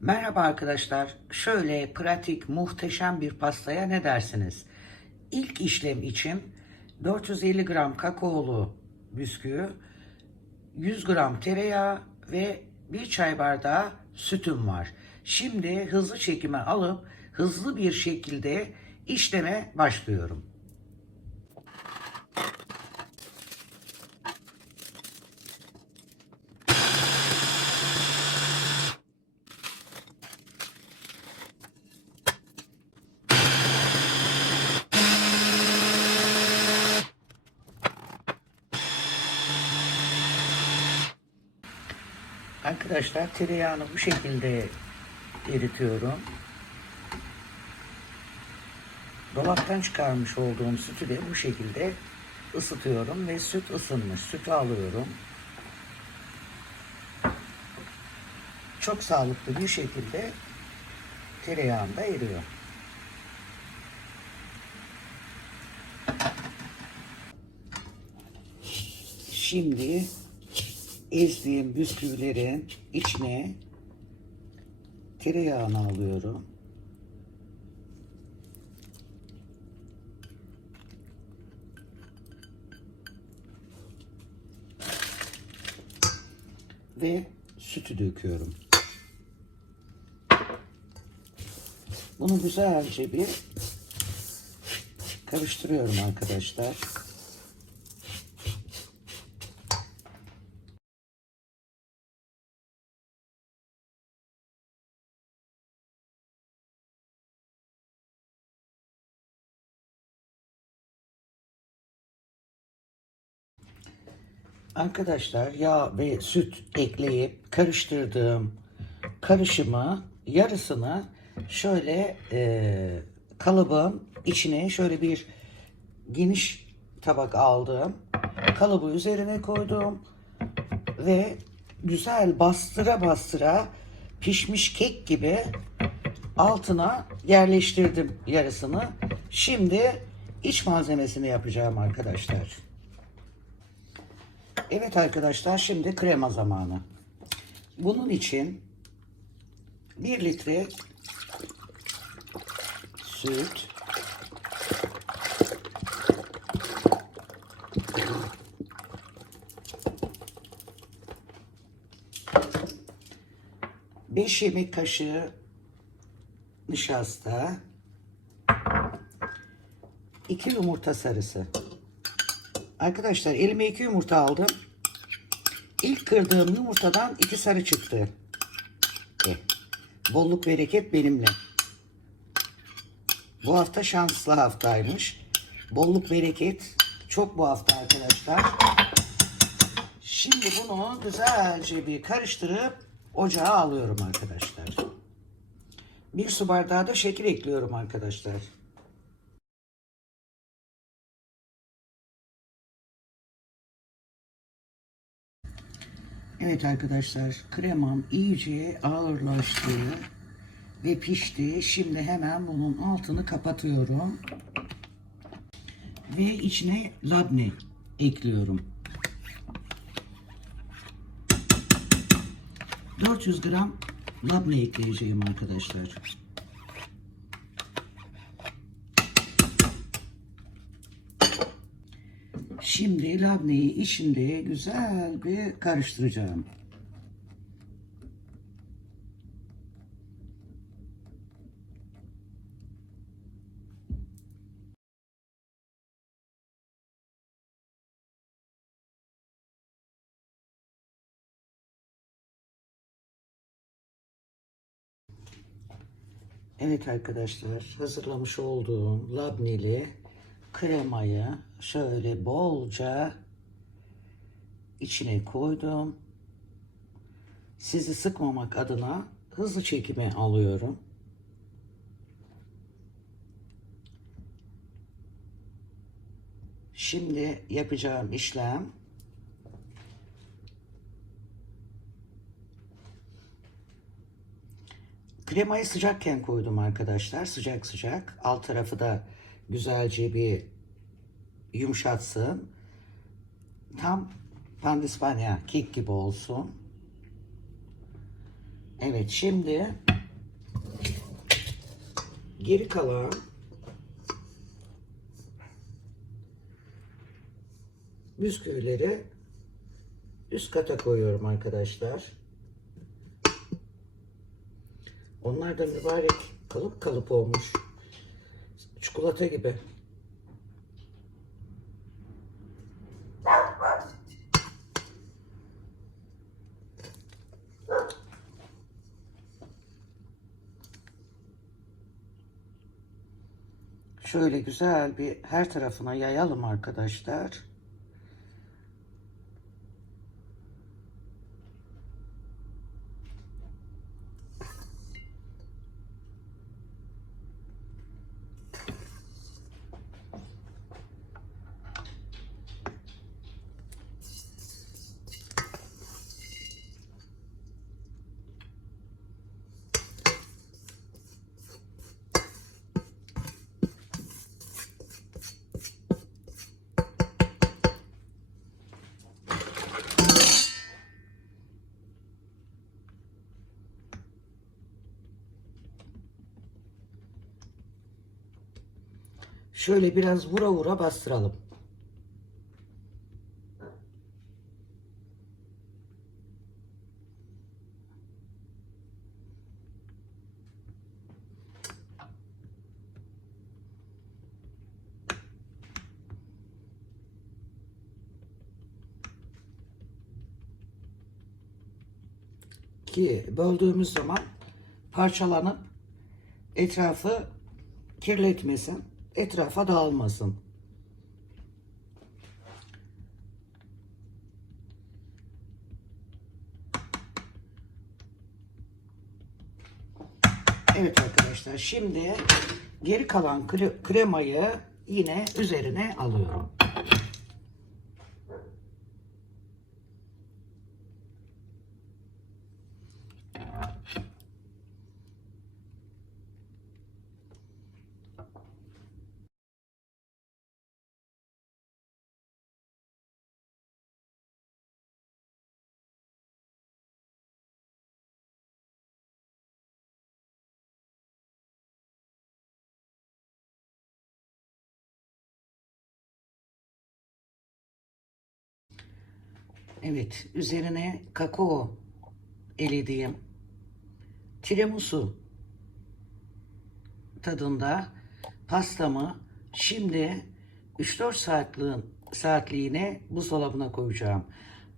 Merhaba arkadaşlar. Şöyle pratik, muhteşem bir pastaya ne dersiniz? İlk işlem için 450 gram kakaolu bisküvi, 100 gram tereyağı ve bir çay bardağı sütüm var. Şimdi hızlı çekime alıp hızlı bir şekilde işleme başlıyorum. Arkadaşlar tereyağını bu şekilde eritiyorum. Dolaptan çıkarmış olduğum sütü de bu şekilde ısıtıyorum ve süt ısınmış. Sütü alıyorum. Çok sağlıklı bir şekilde tereyağında eriyor. Şimdi ezdiğim bisküvilerin içine tereyağını alıyorum. Ve sütü döküyorum. Bunu güzelce bir karıştırıyorum arkadaşlar. Arkadaşlar yağ ve süt ekleyip karıştırdığım karışımı yarısını şöyle e, kalıbın içine şöyle bir geniş tabak aldım. Kalıbı üzerine koydum ve güzel bastıra bastıra pişmiş kek gibi altına yerleştirdim yarısını. Şimdi iç malzemesini yapacağım arkadaşlar. Evet arkadaşlar şimdi krema zamanı. Bunun için 1 litre süt beş yemek kaşığı nişasta 2 yumurta sarısı Arkadaşlar elime iki yumurta aldım. İlk kırdığım yumurtadan iki sarı çıktı. E, bolluk bereket benimle. Bu hafta şanslı haftaymış. Bolluk bereket çok bu hafta arkadaşlar. Şimdi bunu güzelce bir karıştırıp ocağa alıyorum arkadaşlar. Bir su bardağı da şeker ekliyorum arkadaşlar. Evet arkadaşlar kremam iyice ağırlaştı ve pişti. Şimdi hemen bunun altını kapatıyorum. Ve içine labne ekliyorum. 400 gram labne ekleyeceğim arkadaşlar. Şimdi labneyi içinde güzel bir karıştıracağım. Evet arkadaşlar hazırlamış olduğum labneli kremayı şöyle bolca içine koydum. Sizi sıkmamak adına hızlı çekime alıyorum. Şimdi yapacağım işlem Kremayı sıcakken koydum arkadaşlar. Sıcak sıcak. Alt tarafı da güzelce bir yumuşatsın. Tam pandispanya kek gibi olsun. Evet şimdi geri kalan bisküvileri üst kata koyuyorum arkadaşlar. Onlar da mübarek kalıp kalıp olmuş. Çikolata gibi. Şöyle güzel bir her tarafına yayalım arkadaşlar. Şöyle biraz vura vura bastıralım. Ki böldüğümüz zaman parçalanıp etrafı kirletmesin, etrafa dağılmasın. Evet arkadaşlar şimdi geri kalan kre- kremayı yine üzerine alıyorum. Evet, üzerine kakao elediğim tiramisu tadında pastamı şimdi 3-4 saatliğin, saatliğine buzdolabına koyacağım.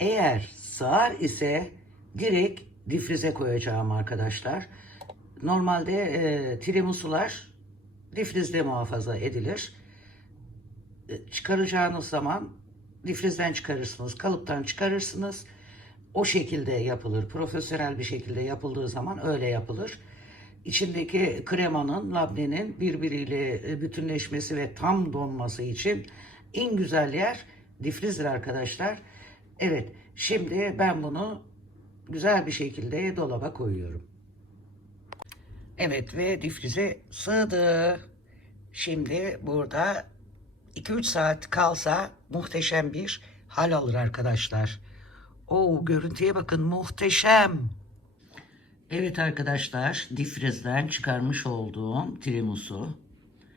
Eğer sığar ise direkt difrize koyacağım arkadaşlar. Normalde e, tiramisular difrizde muhafaza edilir çıkaracağınız zaman difrizden çıkarırsınız, kalıptan çıkarırsınız. O şekilde yapılır. Profesyonel bir şekilde yapıldığı zaman öyle yapılır. İçindeki kremanın, labnenin birbiriyle e, bütünleşmesi ve tam donması için en güzel yer difrizdir arkadaşlar. Evet, şimdi ben bunu güzel bir şekilde dolaba koyuyorum. Evet ve difrize sığdı. Şimdi burada 2-3 saat kalsa muhteşem bir hal alır arkadaşlar. Oo görüntüye bakın muhteşem. Evet arkadaşlar difrizden çıkarmış olduğum tiramisu.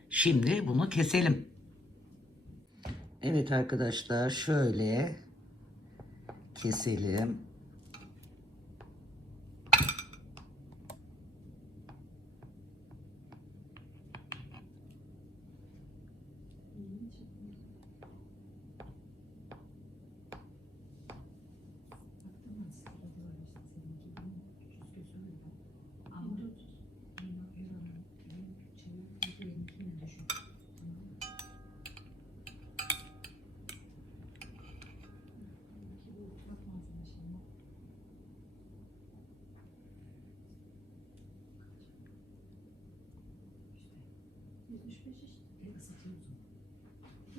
Şimdi bunu keselim. Evet arkadaşlar şöyle keselim.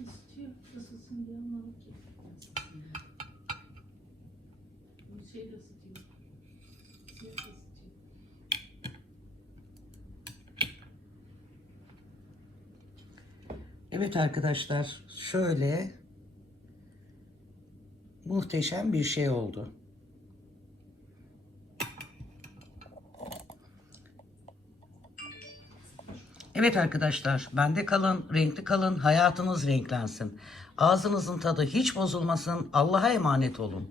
Isıtıyor, ısıtsın diye anladım ki. Bu şey de ısıtıyor. Siyah ısıtıyor. Evet arkadaşlar şöyle muhteşem bir şey oldu. Evet arkadaşlar, bende kalın, renkli kalın, hayatınız renklensin. Ağzınızın tadı hiç bozulmasın. Allah'a emanet olun.